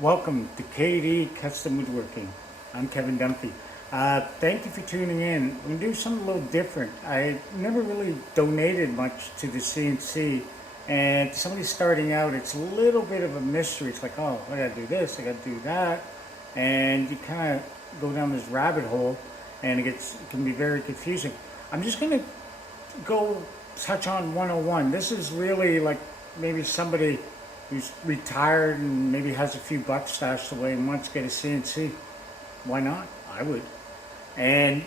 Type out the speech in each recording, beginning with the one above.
Welcome to KD Custom Woodworking. I'm Kevin Dunphy. Thank you for tuning in. We're going to do something a little different. I never really donated much to the CNC, and somebody starting out, it's a little bit of a mystery. It's like, oh, I got to do this, I got to do that, and you kind of go down this rabbit hole, and it can be very confusing. I'm just going to go touch on 101. This is really like maybe somebody who's retired and maybe has a few bucks stashed away and wants to get a CNC. Why not? I would. And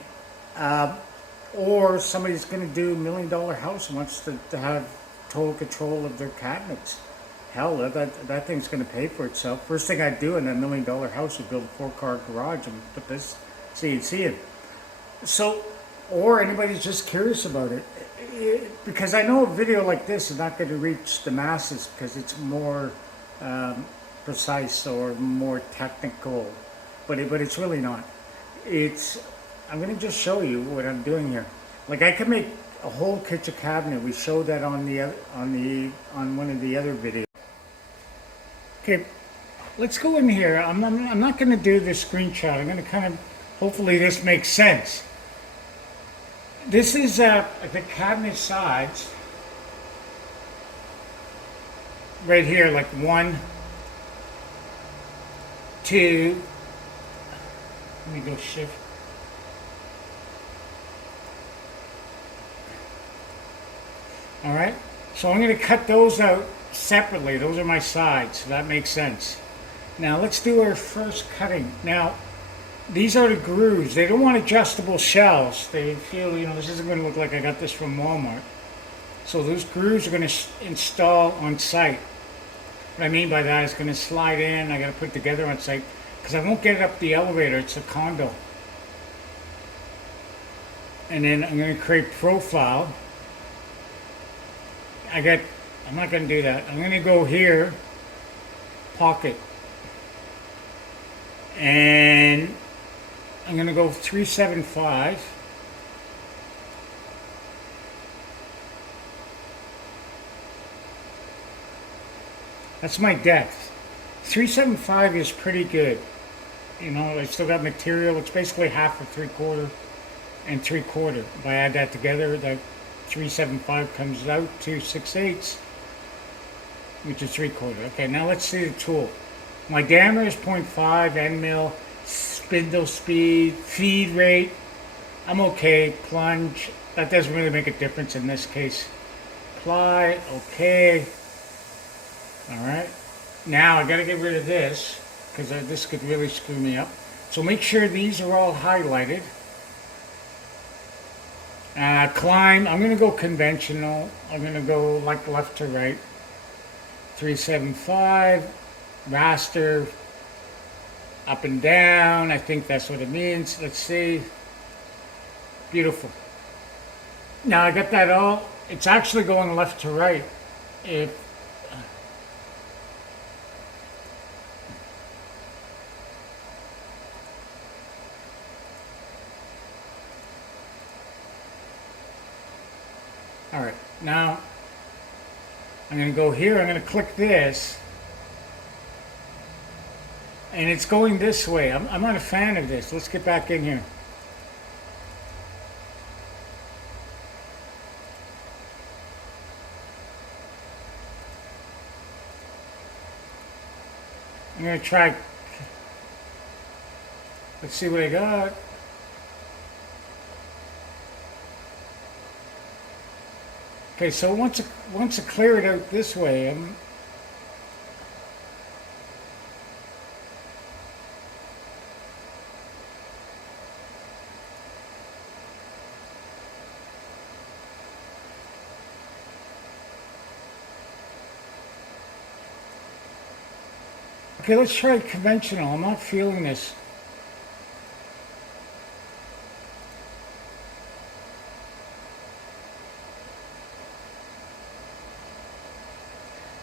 or somebody's going to do $1 million house and wants to have total control of their cabinets. Hell, that thing's going to pay for itself. First thing I'd do in that $1 million house would build a 4-car garage and put this CNC in. So, or anybody's just curious about it. Because I know a video like this is not going to reach the masses because it's more precise or more technical, but it's really not. I'm going to just show you what I'm doing here. Like I could make a whole kitchen cabinet. We showed that on one of the other videos. Okay, let's go in here. I'm not going to do this screenshot. I'm going to kind of, hopefully this makes sense. This is the cabinet sides right here, like 1, 2. Let me go shift. All right, so I'm going to cut those out separately. Those are my sides, so that makes sense. Now let's do our first cutting. Now, these are the grooves. They don't want adjustable shells. They feel, this isn't going to look like I got this from Walmart. So those grooves are going to install on site. What I mean by that is going to slide in. I got to put it together on site because I won't get it up the elevator. It's a condo. And then I'm going to create profile. I'm not going to do that. I'm going to go here, pocket. And I'm going to go 375. That's my depth. 375 is pretty good. I still got material. It's basically half of 3/4 and 3/4. If I add that together, that 375 comes out to 6/8, which is 3/4. Okay, now let's see the tool. My diameter is 0.5, end mill. Spindle speed, feed rate, I'm okay. Plunge, that doesn't really make a difference in this case. Ply, okay. Alright, now I gotta get rid of this because this could really screw me up. So make sure these are all highlighted. Climb, I'm gonna go conventional. I'm gonna go like left to right. 375, raster, up and down. I think that's what it means. Let's see. Beautiful. Now I got that all. It's actually going left to right. All right. Now I'm going to go here. I'm going to click this. And it's going this way. I'm not a fan of this. Let's get back in here. I'm going to try. Let's see what I got. Okay, so once I clear it out this way, okay, let's try conventional. I'm not feeling this.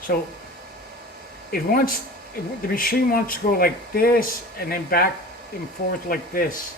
So the machine wants to go like this and then back and forth like this.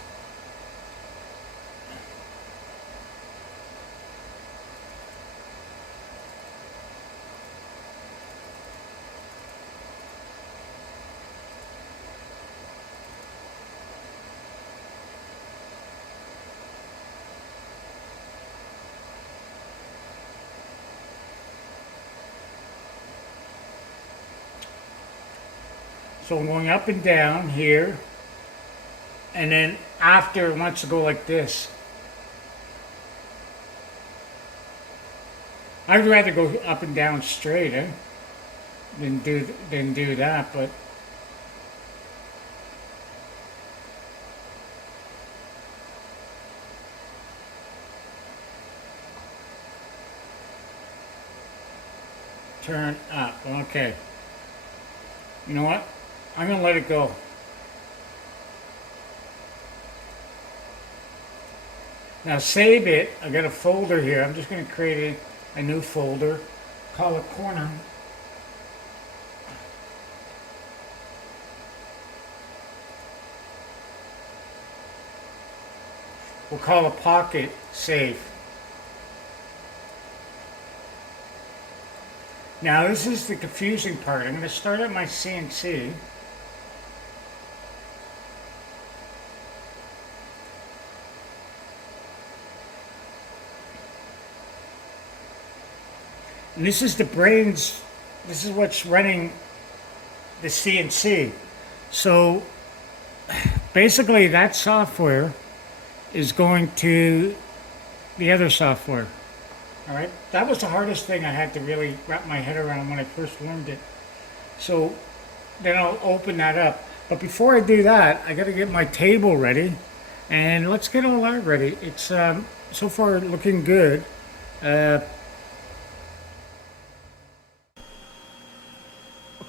So I'm going up and down here, and then after it wants to go like this. I'd rather go up and down straight, than do that, but turn up. Okay. You know what? I'm gonna let it go. Now save it. I got a folder here. I'm just gonna create a new folder. Call it corner. We'll call it pocket save. Now this is the confusing part. I'm going to start up my CNC. And this is the brains, this is what's running the CNC. So basically that software is going to the other software. All right, that was the hardest thing I had to really wrap my head around when I first learned it. So then I'll open that up. But before I do that, I got to get my table ready, and let's get all that ready. It's so far looking good.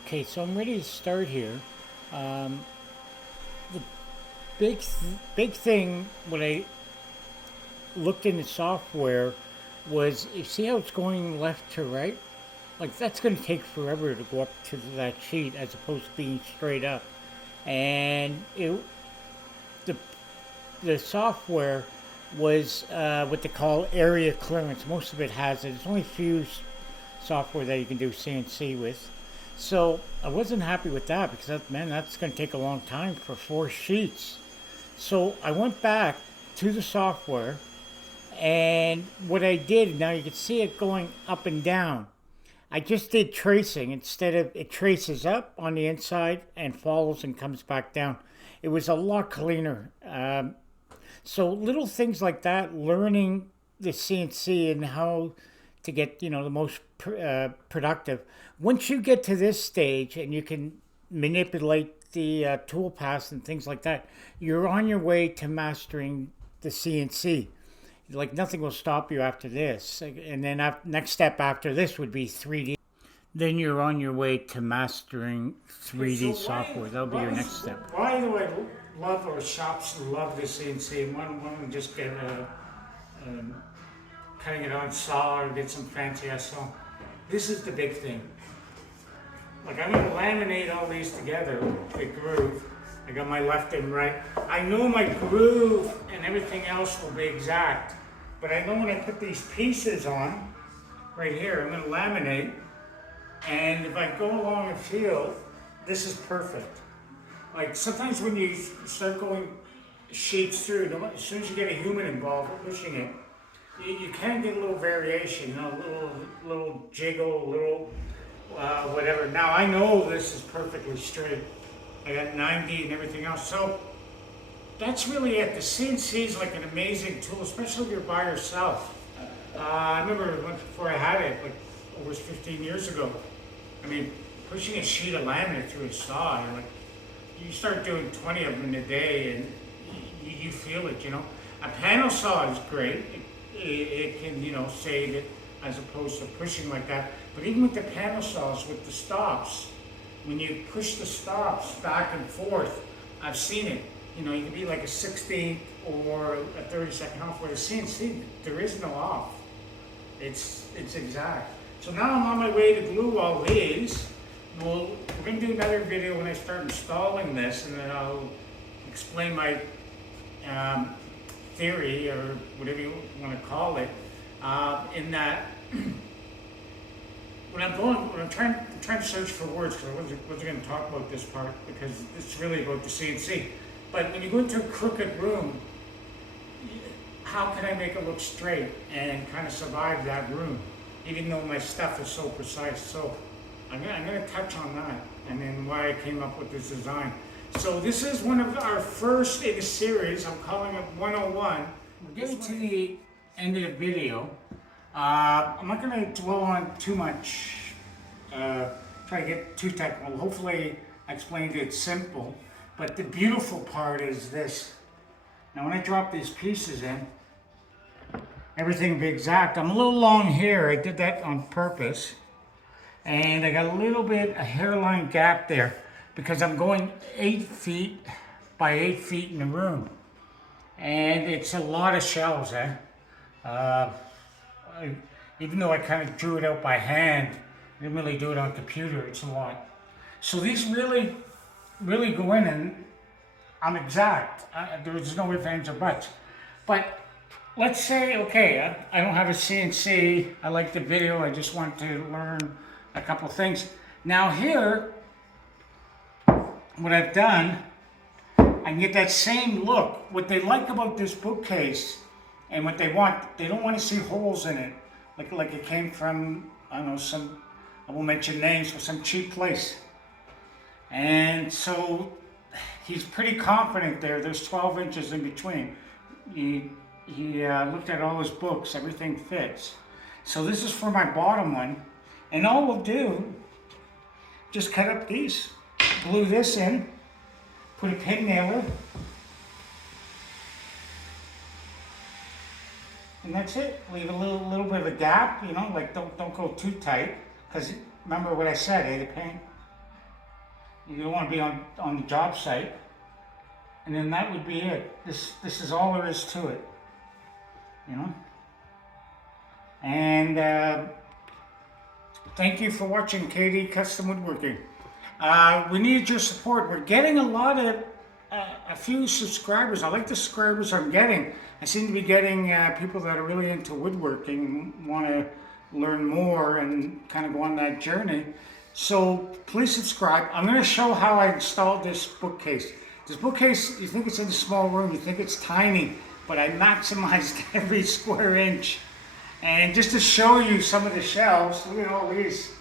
Okay, so I'm ready to start here. The big thing when I looked in the software was, you see how it's going left to right? Like, that's going to take forever to go up to that sheet as opposed to being straight up. And the software was what they call area clearance. Most of it has it. There's only a few software that you can do CNC with. So I wasn't happy with that because that's going to take a long time for 4 sheets. So I went back to the software, and what I did, now you can see it going up and down. I just did tracing instead of, it traces up on the inside and follows and comes back down. It was a lot cleaner. So little things like that, learning the CNC and how to get, the most productive. Once you get to this stage and you can manipulate the tool paths and things like that, you're on your way to mastering the CNC. Like, nothing will stop you after this. And then next step after this would be 3D. Then you're on your way to mastering 3D software. That'll be your next step. Why do I love, or shops love the CNC? One just get cutting it on saw or get some fancy ass saw. This is the big thing. Like, I'm going to laminate all these together, the groove. I got my left and right. I know my groove and everything else will be exact, but I know when I put these pieces on, right here, I'm going to laminate, and if I go along and feel, this is perfect. Like, sometimes when you start going sheets through, as soon as you get a human involved pushing it, you can get a little variation, a little jiggle, a little whatever. Now I know this is perfectly straight. I got 90 and everything else. So that's really it. The CNC is like an amazing tool, especially if you're by yourself. I remember before I had it, like over 15 years ago. I mean, pushing a sheet of laminate through a saw, you start doing 20 of them in a day, and you feel it. A panel saw is great. It can, save it as opposed to pushing like that. But even with the panel saws, with the stops, when you push the stops back and forth, I've seen it. You can be like a 16th or a 32nd off. Where the CNC, there is no off. It's exact. So now I'm on my way to glue all these. We're going to do another video when I start installing this, and then I'll explain my theory, or whatever you want to call it, in that when I'm trying to search for words, because I wasn't going to talk about this part because it's really about the CNC. But when you go into a crooked room, how can I make it look straight and kind of survive that room, even though my stuff is so precise? So I'm going to touch on that. and then why I came up with this design. So this is one of our first in a series. I'm calling it 101. We're getting to the end of the video. I'm not going to dwell on too much, try to get too technical. Hopefully I explained it simple, but the beautiful part is this. Now when I drop these pieces in, everything will be exact. I'm a little long here, I did that on purpose. And I got a little bit, a hairline gap there because I'm going 8 feet by 8 feet in the room. And it's a lot of shelves, even though I kind of drew it out by hand, I didn't really do it on computer, it's a lot. So these really go in, and I'm exact. There's no ifs, ands, or buts. But let's say, okay, I don't have a CNC, I like the video, I just want to learn a couple things. Now here, what I've done, I can get that same look. What they like about this bookcase, and what they don't want to see holes in it. Like it came from, I don't know, I won't mention names, but some cheap place. And so he's pretty confident there. There's 12 inches in between. He looked at all his books, everything fits. So this is for my bottom one. And all we'll do, just cut up these, glue this in, put a pin nailer, and that's it. Leave a little bit of a gap, you know, like don't go too tight, because remember what I said, the paint, you don't want to be on the job site. And then that would be it. This is all there is to it, you know. And thank you for watching KD Custom Woodworking. We need your support. We're getting a few subscribers. I like the subscribers I'm getting. I seem to be getting people that are really into woodworking, want to learn more and kind of go on that journey. So please subscribe. I'm going to show how I installed this bookcase. This bookcase, you think it's in a small room, you think it's tiny, but I maximized every square inch. And just to show you some of the shelves, look at all these.